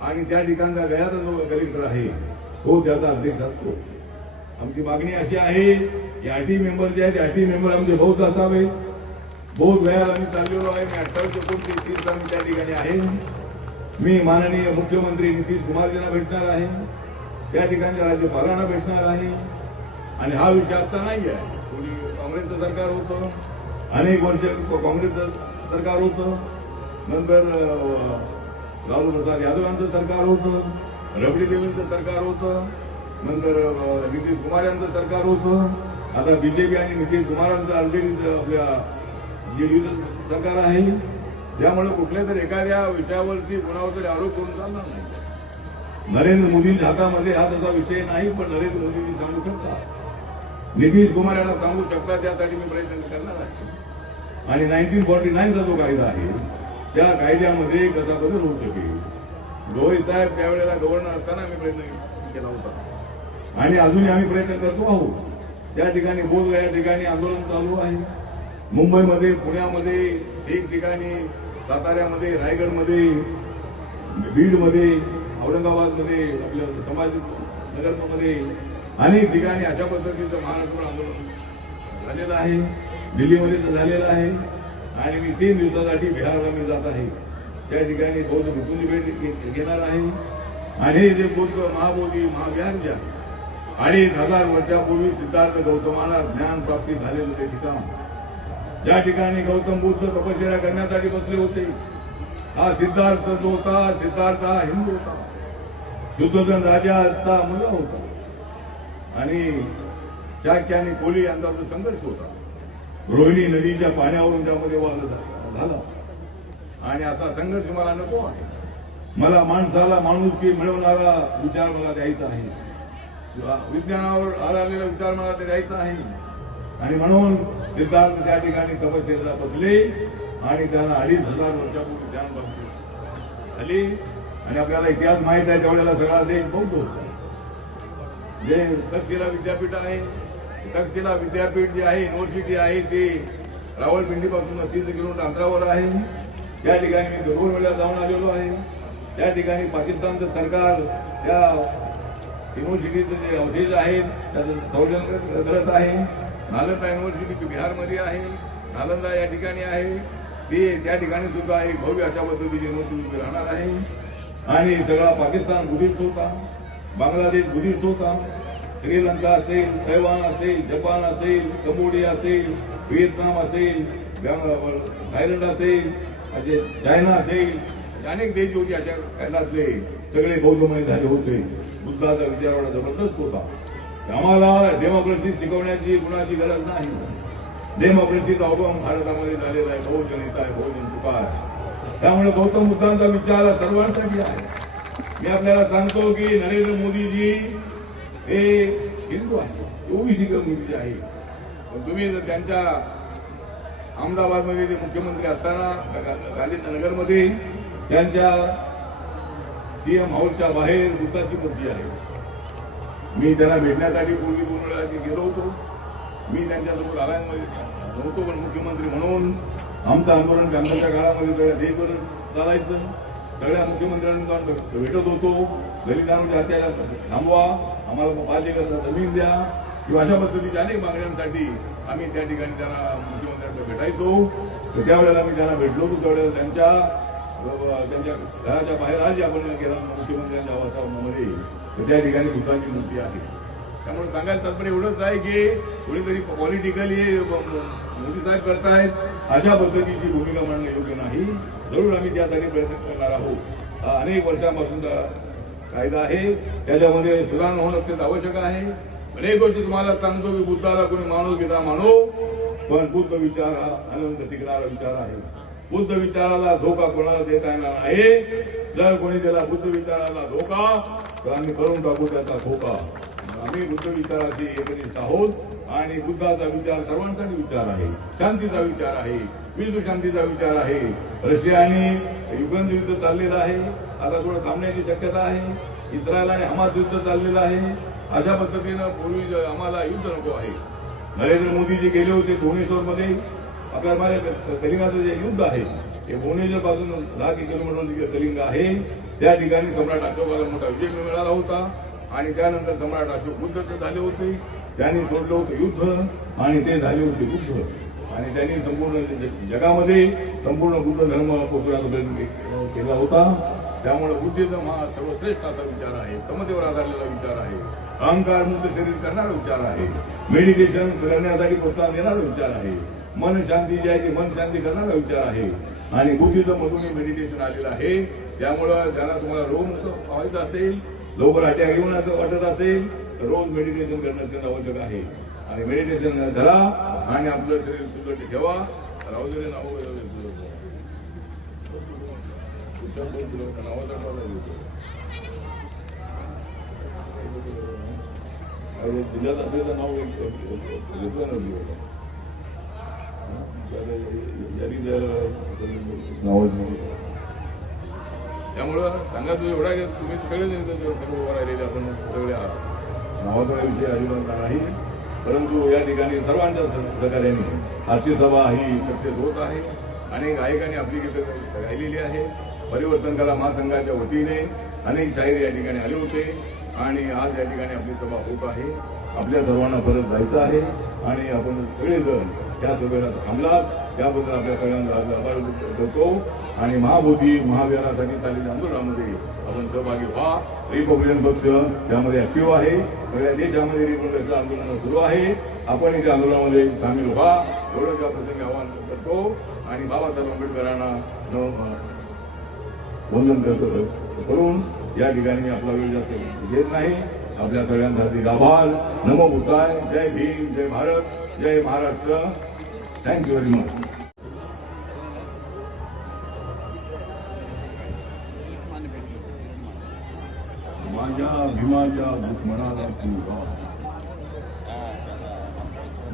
आणि त्या ठिकाणचा गयाचा जो कलेक्टर आहे तो त्याचा अध्यक्ष असतो. आमची मागणी अशी आहे की आठी मेंबर जे आहेत आठी मेंबर आमचे बौद्ध असावे. बौद्ध गयाला आम्ही चाललेलो आहे. मी अठ्ठावीस एकोणतीस तीस आम्ही त्या ठिकाणी आहे. मी माननीय मुख्यमंत्री नितीश कुमारजींना भेटणार आहे. त्या ठिकाणच्या राज्यपालांना भेटणार आहे. आणि हा विषय असा नाही आहे कोणी काँग्रेसचं सरकार होतं अनेक वर्ष काँग्रेसचं सरकार होतं. नंतर लालू प्रसाद यादव यांचं सरकार होतं रबडी देवींचं सरकार होतं नंतर नितीश कुमार यांचं सरकार होतं. आता बीजेपी आणि नितीश कुमारांचं ऑलरेडी आपल्या जेडीचं सरकार आहे. त्यामुळे कुठल्या तरी एखाद्या विषयावरती कुणावर तरी आरोप करून चालणार नाही. नरेंद्र मोदींच्या हातामध्ये हा तसा विषय नाही पण नरेंद्र मोदींनी सांगू शकता. नितीश कुमार यांना सांगू शकता त्यासाठी मी प्रयत्न करणार आहे. आणि नाईन्टीन फॉर्टी नाईनचा जो कायदा आहे त्या कायद्यामध्ये कसा बदल होऊ शकेल डोळे साहेब त्यावेळेला गव्हर्नर असताना आम्ही प्रयत्न केला होता. आणि अजूनही आम्ही प्रयत्न करतो आहोत. त्या ठिकाणी बोध या ठिकाणी आंदोलन चालू आहे. मुंबईमध्ये पुण्यामध्ये ठिकठिकाणी साताऱ्यामध्ये रायगडमध्ये बीडमध्ये औरंगाबादमध्ये आपल्या समाज नगरमध्ये अनेक ठिकाणी अशा पद्धतीचं महाराष्ट्र आंदोलन झालेलं आहे. दिल्लीमध्ये तर झालेलं आहे. आणि मी तीन दिवसासाठी बिहारला मी जात आहे. त्या ठिकाणी बौद्ध भिक्खूंची भेट घेणार आहे आणि हे जे बुद्ध महाबोधी महाविहार जे आहे अडीच हजार वर्षापूर्वी सिद्धार्थ गौतमाला ज्ञान प्राप्ती झालेलं ते ठिकाण. ज्या ठिकाणी गौतम बुद्ध तपश्चर्या करण्यासाठी बसले होते हा सिद्धार्थ जो होता सिद्धार्थ हा हिंदू होता. शुद्धोधन राजाचा मुलगा होता. आणि चाक्य आणि कोली यांचा जो संघर्ष होता. रोहिणी नदीच्या पाण्यावरून त्यामध्ये वाजत झालं झाला. आणि असा संघर्ष मला नको आहे. मला माणसाला माणुसकी मिळवणारा विचार मला द्यायचा आहे. विज्ञानावर आधारलेला विचार मला ते द्यायचा आहे. आणि म्हणून सिद्धार्थ त्या ठिकाणी तपस्येला बसले आणि त्यांना अडीच हजार वर्षापूर्वी ज्ञान प्राप्त आली आणि आपल्याला इतिहास माहीत आहे त्यावेळेला सगळा देश बौद्ध होता. जे तक्षशिला विद्यापीठ आहे तक्षशिला विद्यापीठ जे आहे युनिव्हर्सिटी आहे ती रावळपिंडीपासून तीस किलोमीटर अंतरावर आहे. त्या ठिकाणी मी दोन वेळा जाऊन आलेलो आहे. त्या ठिकाणी पाकिस्तानचं सरकार त्या युनिव्हर्सिटीचे जे अवशेष आहेत त्याचं संरक्षण करत आहे. नालंदा युनिव्हर्सिटी बिहारमध्ये आहे. नालंदा या ठिकाणी आहे. ते त्या ठिकाणी सुद्धा एक भव्य अशा पद्धतीची युनिव्हर्सिटी राहणार आहे. आणि सगळा पाकिस्तान बुद्धिस्ट होता. बांगलादेश बुद्धिस्ट होता. श्रीलंका असेल तैवान असेल जपान असेल कंबोडिया असेल व्हिएतनाम असेल थायलंड असेल चायना असेल अनेक देश होते अशा कालातले सगळे बौद्धमय झाले होते. बुद्धाचा विचार जबरदस्त होता. आम्हाला डेमोक्रेसी शिकवण्याची कुणाची गरज नाही. डेमोक्रेसीचा अवगम भारतामध्ये झालेला आहे. बहुजन हित आहे बहुजन चुका आहे. त्यामुळे गौतम बुद्धांचा विचार सर्वांसाठी आहे. मी आपल्याला सांगतो की नरेंद्र मोदीजी हे हिंदू आहे ओबीसी कम्युनिटी आहे. पण तुम्ही जर त्यांच्या अहमदाबादमध्ये ते मुख्यमंत्री असताना गांधीनगरमध्ये त्यांच्या सीएम हाऊसच्या बाहेर बुद्धाची मूर्ती आहे. मी त्यांना भेटण्यासाठी पूर्वी दोन वेळा गेलो होतो. मी त्यांच्यासोबत आलायमध्ये नव्हतो पण मुख्यमंत्री म्हणून आमचं आंदोलन कांग्रेसच्या काळामध्ये सगळ्या देशभर चालायचं. सगळ्या मुख्यमंत्र्यांनी भेटत होतो. दलितांच्या हत्या थांबवा. आम्हाला पाच एकर जमीन द्या. किंवा अशा पद्धतीच्या अनेक मागण्यांसाठी आम्ही त्या ठिकाणी त्यांना मुख्यमंत्र्यांना भेटायचो. तर त्यावेळेला मी त्यांना भेटलो होतो. त्यावेळेला त्यांच्या त्यांच्या घराच्या बाहेर आज आपण गेला मुख्यमंत्र्यांच्या आवासामध्ये. तर त्या ठिकाणी बुद्धांची मूर्ती आहे. त्यामुळे सांगायला तात्पर्य एवढंच आहे की कोणीतरी पॉलिटिकली मोदी साहेब करतायत. अशा पद्धतीची भूमिका मांडणं योग्य नाही. जरूर आम्ही त्यासाठी प्रयत्न करणार आहोत. अनेक वर्षांपासून कायदा आहे. त्याच्यामध्ये सुधारणा होणं अत्यंत आवश्यक आहे. अनेक गोष्टी तुम्हाला सांगतो की बुद्धाला कोणी माणू की ना मानो पण बुद्ध विचार हा अनंत टिकणारा विचार आहे. बुद्ध विचाराला धोका कोणाला देता येणार आहे जर कोणी त्याला बुद्ध विचाराला धोका तर आम्ही करून टाकू त्याचा धोका. आम्ही बुद्ध विचाराची एकनिष्ठ आहोत. आणि बुद्धाचा विचार सर्वांसाठी विचार आहे. शांतीचा विचार आहे. विश्व शांतीचा विचार आहे. रशिया आणि युक्रेन युद्ध चाललेलं आहे. आता थोडं थांबण्याची शक्यता आहे. इस्रायल आणि हमास युद्ध चाललेलं आहे. अशा पद्धतीनं पूर्वी आम्हाला युद्ध नको आहे. नरेंद्र मोदी जे गेले होते भुवनेश्वरमध्ये. मध्ये माझ्या कलिंगाचं जे युद्ध आहे हे भुवनेश्वर पासून दहा किलोमीटर कलिंग आहे त्या ठिकाणी सम्राट अशोकाला मोठा विजय मिळाला होता. आणि त्यानंतर सम्राट अशोक बुद्ध झाले होते. त्यांनी सोडलं होतं युद्ध आणि ते झाले होते बुद्ध. आणि त्यांनी संपूर्ण ज- जगामध्ये संपूर्ण बुद्ध धर्म पोचण्याचा प्रयत्न केला होता. त्यामुळे बुद्धिझम हा सर्वश्रेष्ठ असा विचार आहे. समतेवर आधारलेला विचार आहे. अहंकार मुक्त शरीर करणारा विचार आहे. मेडिटेशन करण्यासाठी प्रोत्साहन देणारा विचार आहे. मन शांती जी आहे ती मन शांती करणारा विचार आहे. आणि बुद्धिझम मधून मेडिटेशन आलेलं आहे. त्यामुळं ज्यांना तुम्हाला रोग व्हायचं असेल लवकर अटॅक येऊन वाटत असेल रोज मेडिटेशन करणं त्यांना आवश्यक आहे. आणि मेडिटेशन धरा आणि आपलं शरीर सुदृढ ठेवा. राहू दे रे नाव जिल्ह्यात असलेलं नाव घेतलं त्यामुळं सांगा तू एवढा तुम्ही सगळे जण सगळे उभं राहिलेले आपण सगळे आहात. नावाचा विषय अजिबात नाही परंतु या ठिकाणी सर्वांच्या सहकार्याने आजची सभा ही सक्सेस होत आहे. अनेक गायकांनी आपली गीतं गायलेली आहे. परिवर्तन कला महासंघाच्या वतीने अनेक शाहीर या ठिकाणी आले होते. आणि आज या ठिकाणी आपली सभा होत आहे. आपल्या सर्वांना परत जायचं आहे. आणि आपण सगळेजण त्या सभेला थांबलात. त्याबद्दल आपल्या सगळ्यांचा आभार करतो. आणि महाबोधी महाविहारासाठी चाललेल्या आंदोलनामध्ये आपण सहभागी व्हा. रिपब्लिकन पक्ष त्यामध्ये ऍक्टिव्ह आहे. सगळ्या देशामध्ये रिपब्लिकनचं आंदोलन सुरू आहे. आपण त्या आंदोलनामध्ये सामील व्हा. एवढंच या प्रसंगी आवाहन करतो. आणि बाबासाहेब आंबेडकरांना वंदन करतो करून या ठिकाणी आपला वेळ जास्त घेत नाही. आपल्या सगळ्यांसाठी आभार. नमो भूताय. जय भीम. जय भारत. जय Maharashtra. Thank you very much दुश्मनाला तू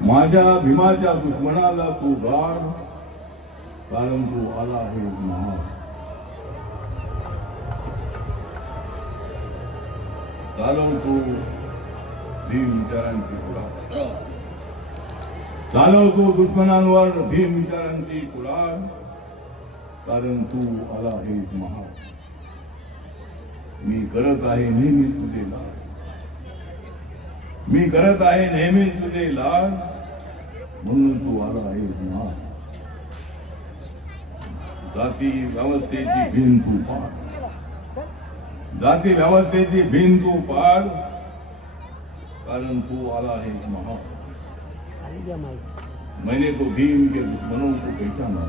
माझ्या भीमाच्या दुश्मनाला तू गाड कारण तू आला आहे महा चालव तू भीम विचारांची कुडाळ चालव तू दुश्मनांवर भीम विचारांची कुडाळ कारण तू आला आहेस महा मी करत आहे नेहमी तुझे लाड. मी करत आहे नेहमी तुझे लाड, म्हणून तू आला आहेस महान जाती व्यवस्थेची भिन तू पाड. जाती व्यवस्थेची भिन तू पाड, कारण तू आला आहेस महान. मैंने तो भीम के दुश्मनों को पहचाना.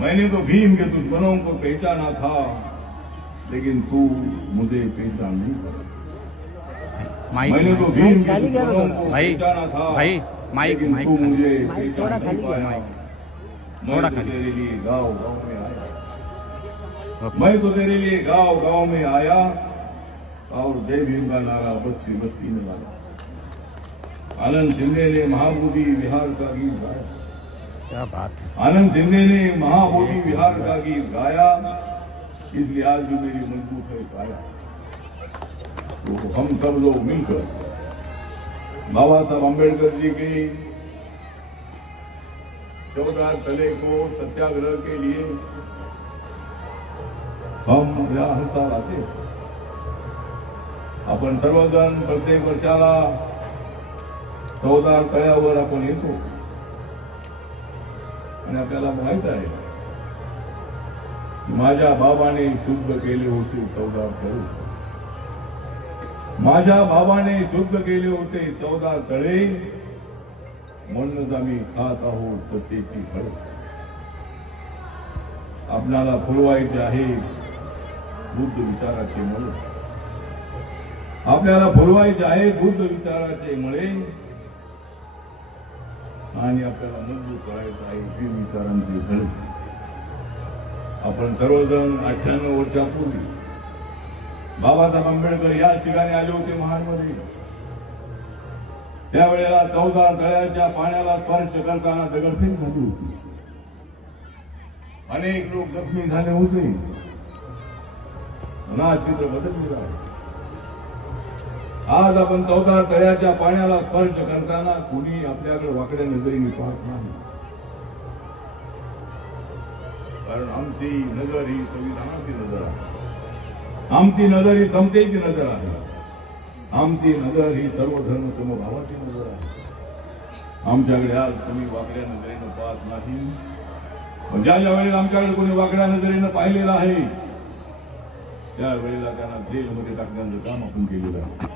मैंने तो भीम के दुश्मनों को पहचाना था, लेकिन तू मुझे पहचान नहीं पाया। माइक खाली भाई, भाई, माइक, माइक थोड़ा खाली पाया मैं थोड़ा तो खाली. तेरे लिए गांव गांव में आया। मैं तो तेरे लिए गांव गांव में आया और जय भीम का नारा बस्ती बस्ती में लगा। आनंद शिंदे ने महाबोधि विहार का गीत गाया। क्या बात है। आनंद शिंदे ने महाबोधि विहार का गीत गाया इसलिए आज भी मेरी मजबूत है तो हम सब लोग मिलकर बाबा साहब अम्बेडकर जी के चौदह तले को सत्याग्रह के लिए हम या हस्ता आते आपण सर्वजण प्रत्येक वर्षाला चौदा तळ्यावर आपण येतो। आणि आपल्याला माहीत आहे माझ्या बाबाने शुद्ध केले होते चौदा तळे माझ्या बाबाने शुद्ध केले होते चौदा तळे. म्हणूनच आम्ही खात आहोत सत्तेची फळ. आपणाला फुलवायचे आहे बुद्ध विचाराचे मळे. आपल्याला फुलवायचे आहे बुद्ध विचाराचे मळे. आणि आपल्याला मजबूत करायचं आहे ती विचारांची घड आपण सर्वजण अठ्ठ्याण्णव वर्षापूर्वी बाबासाहेब आंबेडकर याच ठिकाणी आले होते महाडमध्ये त्यावेळेला चौदा तळ्याच्या पाण्याला स्पर्श करताना दगडफेक झाली होती. अनेक लोक जखमी झाले होते. पुन्हा चित्र बदललेलं आहे. आज आपण चौदा तळ्याच्या पाण्याला स्पर्श करताना कुणी आपल्याकडे वाकड्या नजरेने पाहत नाही. कारण आमची नजर ही संविधानाची नजर आहे. आमची नजर ही समतेची नजर आहे. आमची नजर ही सर्व धर्म समभावाची नजर आहे. आमच्याकडे आज कुणी वाकड्या नजरेनं पाहत नाही. पण ज्या ज्या वेळेला आमच्याकडे कोणी वाकड्या नजरेनं पाहिलेलं आहे त्यावेळेला त्यांना जेलमध्ये टाकण्याचं काम आपण केलेलं आहे.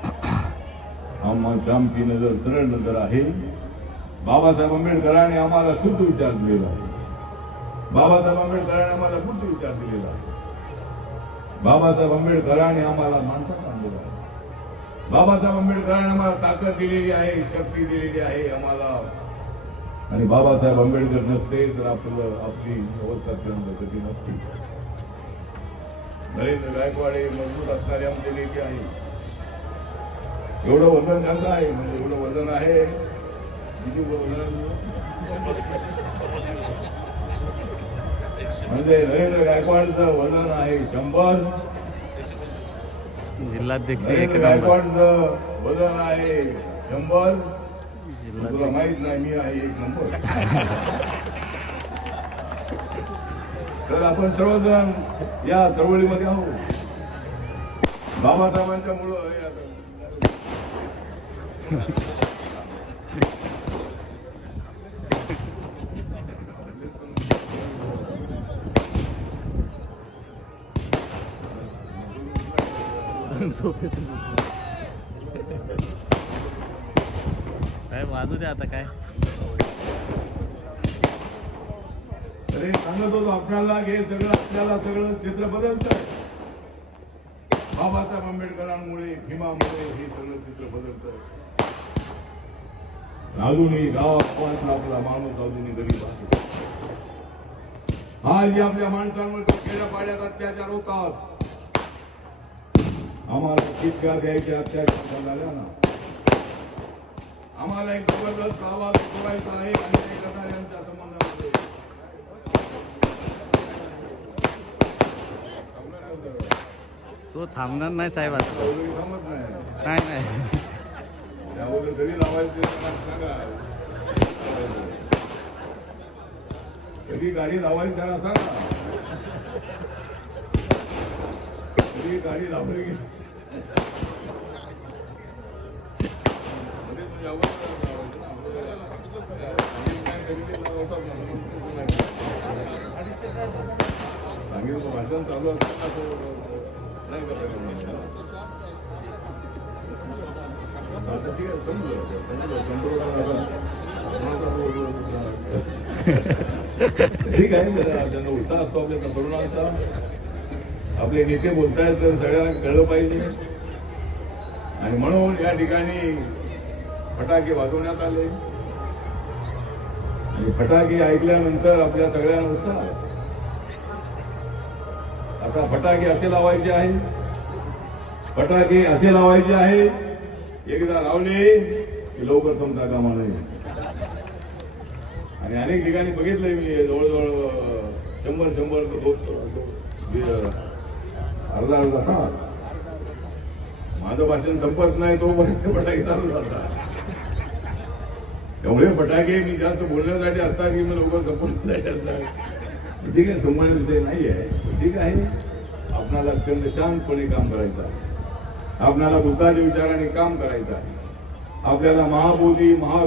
आम्हाला आमची नजर सरळ नजर आहे. बाबासाहेब आंबेडकरांनी आम्हाला शुद्ध विचार दिलेला आहे. बाबासाहेब आंबेडकरांनी आम्हाला बुद्ध विचार दिलेला आहे. बाबासाहेब आंबेडकरांनी आम्हाला माणसात आणलेलं आहे बाबासाहेब आंबेडकरांनी आम्हाला ताकद दिलेली आहे शक्ती दिलेली आहे आम्हाला आणि बाबासाहेब आंबेडकर नसते तर आपलं आपली अवस्था अत्यंत कठीण असते. नरेंद्र गायकवाड हे मजबूत असणारे आमचे नेते आहे. एवढं वजन त्यांचं आहे म्हणजे एवढं वजन आहे. किती वजन? म्हणजे नरेंद्र गायकवाडचं वजन आहे शंभर. जिल्हाध्यक्ष एक नरेंद्र नंबर. गायकवाडचं वजन आहे शंभर. तुला माहीत नाही मी आहे एक नंबर. तर आपण सर्वजण या चळवळीमध्ये आहोत. बाबासाहेबांच्या मुळे काय वाजू द्या आता काय? अरे सांगत होतो आपल्याला हे सगळं आपल्याला सगळं चित्र बदलत बाबासाहेब आंबेडकरांमुळे भीमामुळे हे सगळं चित्र बदलत अजूनही गावात आपला माणूस अजूनही गरीब आहे आज या आपल्या माणसांवर खेड्यापाड्यात अत्याचार होतात आम्हाला शिक्षा द्यायचे अत्याचार झाल्या ना. आम्हाला एक जबरदस्त आवाज उठवायचा आहे अन्याय करणाऱ्यांच्या संबंधामध्ये. तो थांबणार नाही साहेब आता. थांबत नाही. काय नाही. त्याबद्दल कधी लावायचं ते मला सांगा. कधी गाडी लावायची त्यांना सांगा कधी गाडी लावली की मध्ये तुझ्या अगोदर लावायचं ना. आम्ही काय कधी ते लावतात ना, म्हणून चुकून नाही. सांगितलं भाषण चालू असताना तो नाही करायचं आता ठीक आहे समजलं समजलं कंट्रोल ठीक आहे जरा त्यांना उत्साह असतो आपल्या तरुणांचा आपले नेते बोलतायत तर सगळ्यांना कळलं पाहिजे. आणि म्हणून या ठिकाणी फटाके वाजवण्यात आले. आणि फटाके ऐकल्यानंतर आपल्या सगळ्यांना उत्साह. आता फटाके असे लावायचे आहे फटाके असे लावायचे आहे एकदा लावले की लवकर समजा कामा नये. आणि अनेक ठिकाणी बघितलंय मी जवळजवळ शंभर शंभर अर्धा अर्धा तास माझं भाषण संपत नाही तोपर्यंत फटाके चालू असतात एवढे फटाके मी जास्त बोलण्यासाठी असतात की मी लवकर संपवण्यासाठी असतात. ठीक आहे संबंध विषय नाही आहे ठीक आहे. आपणाला अत्यंत शांतपणे काम करायचं आहे. आपणाला बुद्धाच्या विचाराने काम करायचं आहे. आपल्याला महाबोधी महा